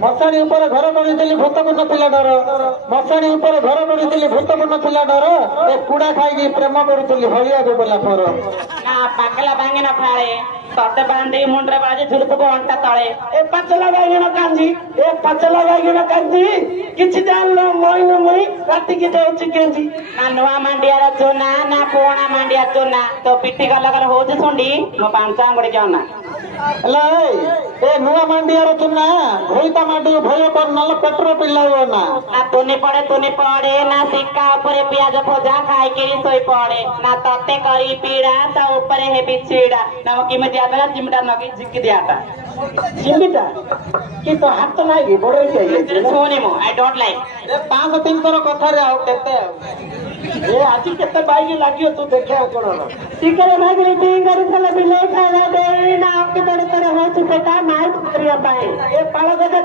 मशाणी ऊपर घर बनी भूतपूर्ण पिला डर मशाणी ऊपर घर बनी भूतपूर्ण पिला डर ए कुड़ा खाई प्रेम करुली हलिया बोला पर पकला बांगेना फाड़े तते बांधी मुंड्रे बाजी झुलुक अंटा तले ए पचला बांगेना कांजी ए पचला बांगेना कांजी किछि जानलो मोइन मुई राति की देउछि केंजी ना नुआ मांडिया चोना ना पुराना मांडिया चोना तो पिट्टी गला कर होज सुंडी मो पांचा अंगड़ी जाना ए नुआ मांडिया चुना घोईता मांडी भय कर नल पेट्रो पिल्लाइबो ना तुनी पड़े ना सिक्का ऊपर प्याज भजा खाई के सोई पड़े ना तते करी पीड़ा ता ऊपर हे बिछीड़ा ना किमे दियाता चिमटा नकी जिक्की दियाता चिमटा कि तो हाथ नाही बड़ो चाहिए सोने मो आई डोंट लाइक ए 5-3 कथा रे आउ केते ए आज केते बाइक लागियो तू देखा कोन टिकर भागली टिंगर चला बिले खाना दे ना के तड़े तड़े हो चुका मार करिया पाए ए पाला जगह